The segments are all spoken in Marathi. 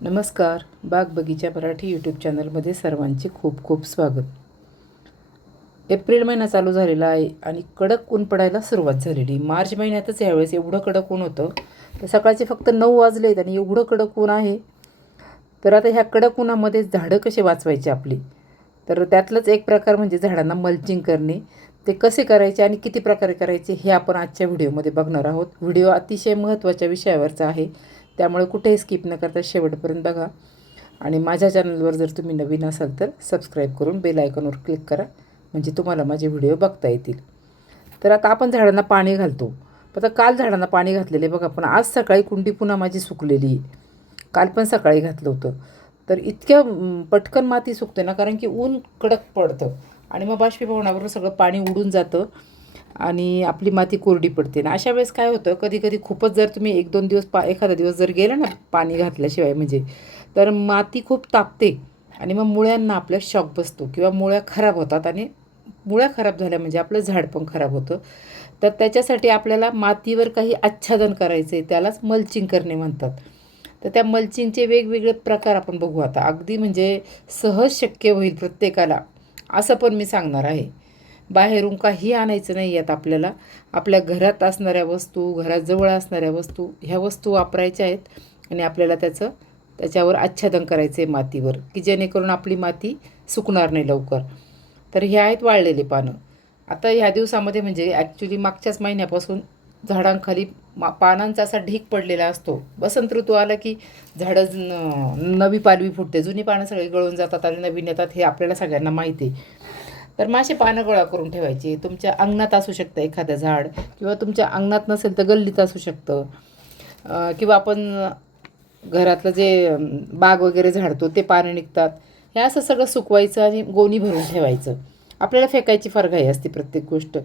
नमस्कार. बाग बगीचा मराठी यूट्यूब चॅनलमध्ये सर्वांचे खूप खूप स्वागत. एप्रिल महिना चालू झालेला आहे आणि कडक ऊन पडायला सुरुवात झालेली. मार्च महिन्यातच यावेळेस एवढं कडक ऊन होतं. तर सकाळचे फक्त 9 वाजलेत आणि एवढं कडक ऊन आहे. तर आता ह्या कडक उन्हामध्ये झाडं कसे वाचवायचे आपली, तर त्यातलंच एक प्रकार म्हणजे झाडांना मल्चिंग करणे. ते कसे करायचे आणि किती प्रकारे करायचे हे आपण आजच्या व्हिडिओमध्ये बघणार आहोत. व्हिडिओ अतिशय महत्त्वाच्या विषयावरचा आहे, त्यामुळे कुठेही स्किप न करता शेवटपर्यंत बघा. आणि माझ्या चॅनलवर जर तुम्ही नवीन असाल तर सबस्क्राईब करून बेल आयकॉनवर क्लिक करा, म्हणजे तुम्हाला माझे व्हिडिओ बघता येतील. तर आता आपण झाडांना पाणी घालतो. आता काल झाडांना पाणी घातलेले बघा, पण आज सकाळी कुंडी पुन्हा माझी सुकलेली आहे. काल पण सकाळी घातलं होतं. तर इतक्या पटकन माती सुकते ना, कारण की ऊन कडक पडतं आणि मग बाष्पीभवनावरून सगळं पाणी उडून जातं आणि आपली माती कोरडी पडते ना. अशा वेळेस काय होतं, कधी कधी खूपच जर तुम्ही 1-2 दिवस एखादा दिवस जर गेला ना पाणी घातल्याशिवाय म्हणजे, तर माती खूप तापते आणि मग मुळ्यांना आपल्या शॉक बसतो किंवा मुळ्या खराब होतात आणि मुळ्या खराब झाल्या म्हणजे आपलं झाड पण खराब होतं. तर त्याच्यासाठी आपल्याला मातीवर काही आच्छादन करायचं आहे, त्यालाच मल्चिंग करणे म्हणतात. तर त्या मल्चिंगचे वेगवेगळे प्रकार आपण बघू आता. अगदी म्हणजे सहज शक्य होईल प्रत्येकाला असं पण मी सांगणार आहे. बाहेरून काही आणायचं नाही आहेत आपल्याला. आपल्या घरात असणाऱ्या वस्तू, घराजवळ असणाऱ्या वस्तू, ह्या वस्तू वापरायच्या आहेत आणि आपल्याला त्याच्यावर आच्छादन करायचं आहे मातीवर, की जेणेकरून आपली माती सुकणार नाही लवकर. तर हे आहेत वाळलेले पानं. आता ह्या दिवसामध्ये म्हणजे ॲक्च्युली मागच्याच महिन्यापासून झाडांखाली पानांचा असा ढीग पडलेला असतो. वसंत ऋतू आला की झाडं नवी पालवी फुटते, जुनी पानं सगळी गळून जातात आणि नवीन येतात, हे आपल्याला सगळ्यांना माहिती आहे. तर मग असे पानं गोळा करून ठेवायची. तुमच्या अंगणात असू शकतं एखादं झाड, किंवा तुमच्या अंगणात नसेल तर गल्लीत असू शकतं. किंवा आपण घरातलं जे बाग वगैरे झाडतो ते पानं निघतात, हे असं सगळं सुकवायचं आणि गोणी भरून ठेवायचं. आपल्याला फेकायची फार घाई असते प्रत्येक गोष्ट.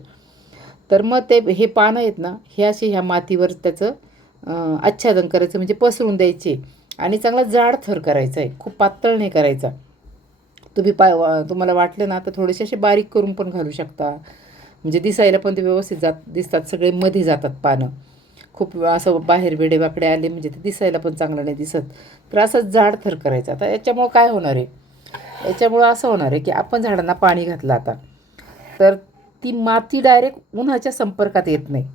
तर मग हे पानं आहेत ना, हे असे ह्या मातीवर त्याचं आच्छादन करायचं, म्हणजे पसरून द्यायचे आणि चांगला जाड थर करायचा आहे, खूप पातळ नाही करायचा. तुम्ही तुम्हाला वाटलं ना तर थोडेसे असे बारीक करून पण घालू शकता, म्हणजे दिसायला पण ते व्यवस्थित दिसतात, सगळे मध्ये जातात पानं. खूप असं बाहेर वेडेवाकडे आले म्हणजे ते दिसायला पण चांगलं नाही दिसत. तर असं जाड थर करायचा. आता याच्यामुळं काय होणार आहे, याच्यामुळं असं होणार आहे की आपण झाडांना पाणी घातलं आता, तर ती माती डायरेक्ट उन्हाच्या संपर्कात येत नाही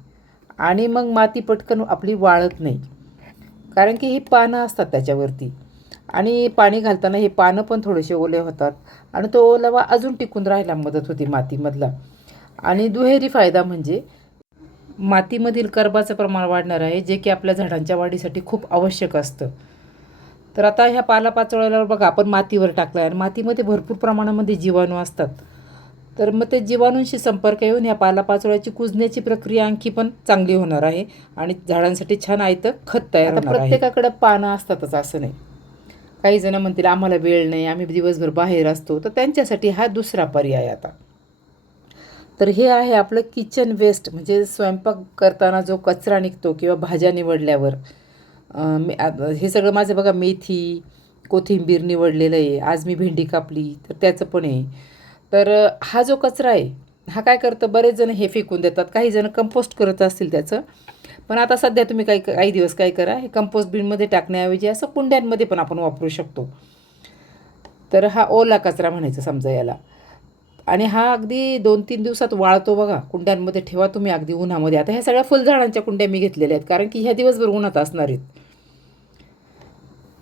आणि मग माती पटकन आपली वाळत नाही, कारण की ही पानं असतात त्याच्यावरती. आणि पाणी घालताना हे पानं पण थोडेसे ओले होतात आणि तो ओलावा अजून टिकून राहायला मदत होती मातीमधला. आणि दुहेरी फायदा म्हणजे मातीमधील कर्बाचं प्रमाण वाढणार आहे, जे की आपल्या झाडांच्या वाढीसाठी खूप आवश्यक असतं. तर आता ह्या पालापाचोळ्याला बघा आपण मातीवर टाकला आहे आणि मातीमध्ये भरपूर प्रमाणामध्ये जीवाणू असतात. तर मग ते जीवाणूंशी संपर्क येऊन ह्या पालापाचोळ्याची कुजण्याची प्रक्रिया आणखी पण चांगली होणार आहे आणि झाडांसाठी छान आयतं खत तयार होणार आहे. प्रत्येकाकडे पानं असतातच असं नाही. काही जण म्हणतील आम्हाला वेळ नाही, आम्ही दिवसभर बाहेर असतो, तर त्यांच्यासाठी हा दुसरा पर्याय आता. तर हे आहे आपलं किचन वेस्ट, म्हणजे स्वयंपाक करताना जो कचरा निघतो किंवा भाज्या निवडल्यावर. हे सगळं माझं बघा, मेथी, कोथिंबीर निवडलेलं आहे. आज मी भेंडी कापली तर त्याचं पण आहे. तर हा जो कचरा आहे, हा काय करतं, बरेच जण हे फेकून देतात, काही जण कंपोस्ट करत असतील त्याचं. पण आता सध्या तुम्ही काही दिवस काय करा, हे कंपोस्ट बिनमध्ये टाकण्याऐवजी असं कुंड्यांमध्ये पण आपण वापरू शकतो. तर हा ओला कचरा म्हणायचा समजा याला. आणि हा अगदी 2-3 दिवसात वाळतो बघा. कुंड्यांमध्ये ठेवा तुम्ही अगदी उन्हामध्ये. आता ह्या सगळ्या फुलझाडांच्या कुंड्या मी घेतलेल्या आहेत, कारण की ह्या दिवसभर उन्हात असणार आहेत.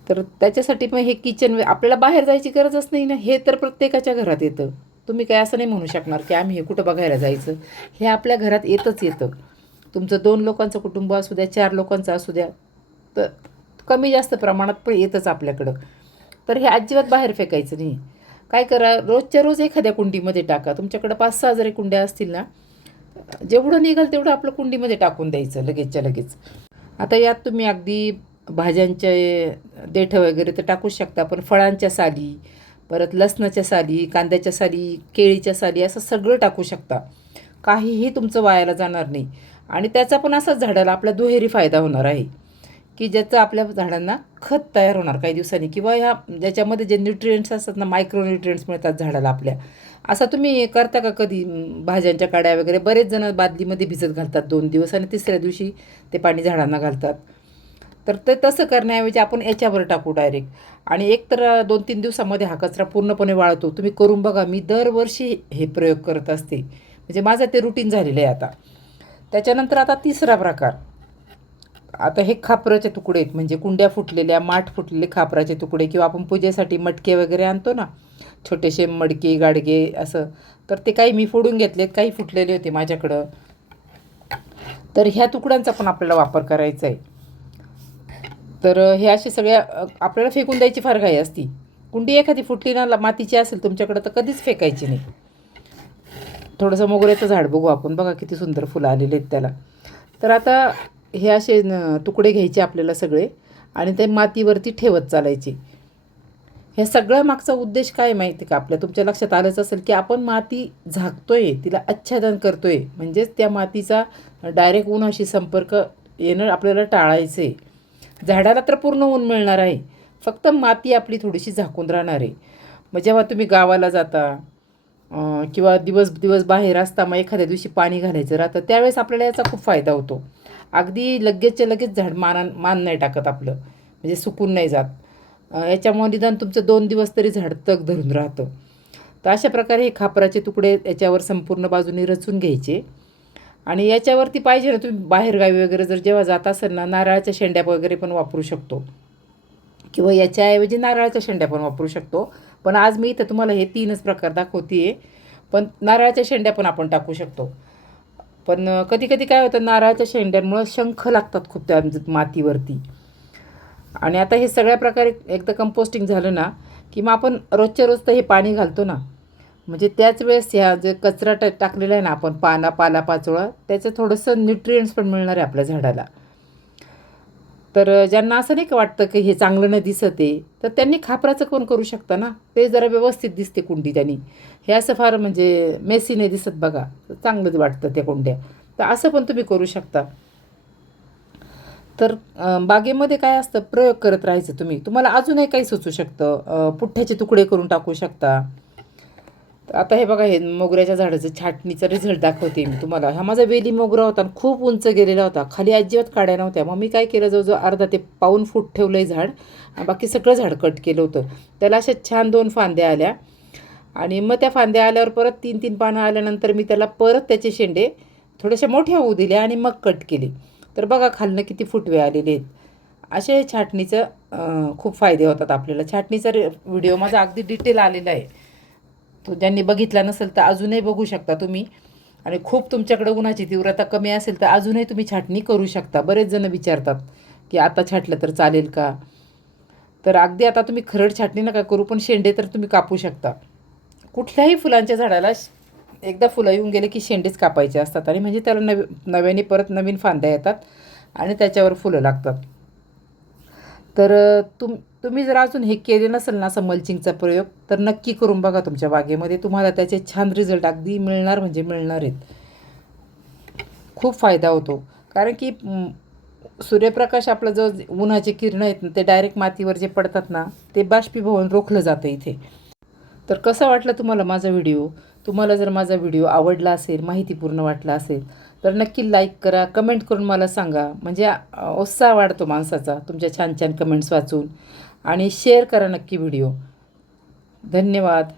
तर त्याच्यासाठी पण हे किचन आपल्याला बाहेर जायची गरजच नाही ना, हे तर प्रत्येकाच्या घरात येतं. तुम्ही काय असं नाही म्हणू शकणार की आम्ही हे कुठं बघायला जायचं. हे आपल्या घरात येतच येतं. तुमचं 2 लोकांचं कुटुंब असू द्या, 4 लोकांचं असू द्या, तर कमी जास्त प्रमाणात पण येतच आपल्याकडं. तर हे अजिबात बाहेर फेकायचं नाही. काय करा, रोजच्या रोज एखाद्या कुंडीमध्ये टाका. तुमच्याकडं 5-6 जरी कुंड्या असतील ना, जेवढं निघाल तेवढं आपलं कुंडीमध्ये टाकून द्यायचं लगेचच्या लगेच. आता यात तुम्ही अगदी भाज्यांचे देठं वगैरे तर टाकूच शकता, पण फळांच्या साली, परत लसणाच्या साली, कांद्याच्या साली, केळीच्या साली, असं सगळं टाकू शकता. काहीही तुमचं वायाला जाणार नाही आणि त्याचा पण असाच झाडाला आपला दुहेरी फायदा होणार आहे, की ज्याचं आपल्या झाडांना खत तयार होणार काही दिवसांनी, किंवा ह्या ज्याच्यामध्ये जे न्यूट्रिएंट्स असतात ना, मायक्रो न्यूट्रिएंट्स मिळतात झाडाला आपल्या. असा तुम्ही करता का कधी? भाज्यांच्या काड्या वगैरे बरेच जण बादलीमध्ये भिजत घालतात 2 दिवस आणि तिसऱ्या दिवशी ते पाणी झाडांना घालतात. तर ते तसं करण्याऐवजी आपण याच्यावर टाकू डायरेक्ट. आणि एक तर 2-3 दिवसामध्ये हा कचरा पूर्णपणे वाळतो. तुम्ही करून बघा. मी दरवर्षी हे प्रयोग करत असते. म्हणजे माझं ते रुटीन झालेलं आहे आता. त्याच्यानंतर आता तिसरा प्रकार. आता हे खापराचे तुकडे आहेत, म्हणजे कुंड्या फुटलेल्या, माठ फुटलेले खापराचे तुकडे, किंवा आपण पूजेसाठी मटके वगैरे आणतो ना, छोटेसे मडके गाडगे असं. तर ते काही मी फोडून घेतलेत, काही फुटलेले होते माझ्याकडं. तर ह्या तुकड्यांचा पण आपल्याला वापर करायचा आहे. तर हे असे सगळ्या आपल्याला फेकून द्यायची फार घाई असती. कुंडी एखादी फुटली ना मातीची असेल तुमच्याकडं तर कधीच फेकायची नाही. थोडंसं मोगऱ्याचं झाड बघू आपण. बघा किती सुंदर फुलं आलेले आहेत त्याला. तर आता हे असे तुकडे घ्यायचे आपल्याला सगळे आणि ते मातीवरती ठेवत चालायचे. हे सगळं मागचा उद्देश काय माहिती का आपल्या, तुमच्या लक्षात आलंच असेल की आपण माती झाकतोय, तिला आच्छादन करतोय. म्हणजेच त्या मातीचा डायरेक्ट उन्हाशी संपर्क येणं आपल्याला टाळायचं आहे. झाडाला तर पूर्ण ऊन मिळणार आहे, फक्त माती आपली थोडीशी झाकून राहणार आहे. मग जेव्हा तुम्ही गावाला जाता किंवा दिवस दिवस बाहेर असता, मग एखाद्या दिवशी पाणी घालायचं राहतं, त्यावेळेस आपल्याला याचा खूप फायदा होतो. अगदी लगेचच्या लगेच झाड मान नाही टाकत आपलं, म्हणजे सुकून नाही जात. याच्यामुळे निदान तुमचं 2 दिवस तरी झाड तग धरून राहतं. तर अशा प्रकारे हे खापराचे तुकडे याच्यावर संपूर्ण बाजूने रचून घ्यायचे. आणि याच्यावरती पाहिजे ना, तुम्ही बाहेरगावी वगैरे जर जेव्हा जात असाल ना, नारळाच्या शेंड्या वगैरे पण वापरू शकतो, किंवा याच्याऐवजी नारळाच्या शेंड्या पण वापरू शकतो. पण आज मी इथं तुम्हाला हे 3च प्रकार दाखवते आहे. पण नारळाच्या शेंड्या पण आपण टाकू शकतो. पण कधी कधी काय होतं, नारळाच्या शेंड्यांमुळं शंख लागतात खूप त्या मातीवरती. आणि आता हे सगळ्या प्रकारे एकदा कंपोस्टिंग झालं ना, की मग आपण रोजच्या रोज तर हे पाणी घालतो ना, म्हणजे त्याच वेळेस ह्या जे कचरा टाकलेला आहे ना आपण, पालापाचोळा, त्याचं थोडंसं न्यूट्रियंट्स पण मिळणार आहे आपल्या झाडाला. तर ज्यांना असं नाही का वाटतं की हे चांगलं नाही दिसत आहे, तर त्यांनी खापराचं पण करू शकता ना. ते जरा व्यवस्थित दिसते कुंडी त्यांनी. हे असं फार म्हणजे मेसी नाही दिसत बघा, चांगलं वाटतं त्या कुंड्या. तर असं पण तुम्ही करू शकता. तर बागेमध्ये काय असतं, प्रयोग करत राहायचं तुम्ही. तुम्हाला अजूनही काही सुचू शकतं. पुठ्ठ्याचे तुकडे करून टाकू शकता. तर आता हे बघा, हे मोगऱ्याच्या झाडाचं छाटणीचा रिझल्ट दाखवते मी तुम्हाला. हा माझा वेली मोगरा होता आणि खूप उंच गेलेला होता, खाली अजिबात काड्या नव्हत्या. मग मी काय केलं, जवळजवळ अर्धा ते पाऊण फूट ठेवलं आहे झाड, बाकी सगळं झाड कट केलं होतं. त्याला अशा छान 2 फांद्या आल्या. आणि मग त्या फांद्या आल्यावर परत 3-3 पानं आल्यानंतर मी त्याला परत त्याचे शेंडे थोडेसे मोठे होऊ दिले आणि मग कट केले. तर बघा खालनं किती फुटवे आलेले आहेत. असे छाटणीचं खूप फायदे होतात आपल्याला. छाटणीचा व्हिडिओ माझा अगदी डिटेल आलेला आहे, तो ज्यांनी बघितला नसेल तर अजूनही बघू शकता तुम्ही. आणि खूप तुमच्याकडे उन्हाची तीव्रता कमी असेल तर अजूनही तुम्ही छाटणी करू शकता. बरेच जण विचारतात की आता छाटलं तर चालेल का. तर अगदी आता तुम्ही खरड छाटणी नका करू, पण शेंडे तर तुम्ही कापू शकता. कुठल्याही फुलांच्या झाडाला एकदा फुलं येऊन गेले की शेंडेच कापायचे असतात, आणि म्हणजे त्याला नव्याने परत नवीन फांद्या येतात आणि त्याच्यावर फुलं लागतात. तर तुम्ही जर अजून हे केले नसेल ना, असं मल्चिंगचा प्रयोग, तर नक्की करून बघा तुमच्या बागेमध्ये. तुम्हाला त्याचे छान रिझल्ट अगदी मिळणार म्हणजे मिळणार आहेत. खूप फायदा होतो. कारण की सूर्यप्रकाश आपला जो उन्हाचे किरणं आहेत ना, ते डायरेक्ट मातीवर जे पडतात ना, ते बाष्पीभवन रोखलं जातं इथे. तर कसा वाटला तुम्हाला माझा व्हिडिओ? तुम्हाला जर माझा व्हिडिओ आवडला असेल, माहितीपूर्ण वाटला असेल, तर नक्की लाईक करा, कमेंट करून मला सांगा. म्हणजे उत्साह वाढतो माणसाचा तुमच्या छान छान कमेंट्स वाचून. आणि शेअर करा नक्की व्हिडिओ. धन्यवाद.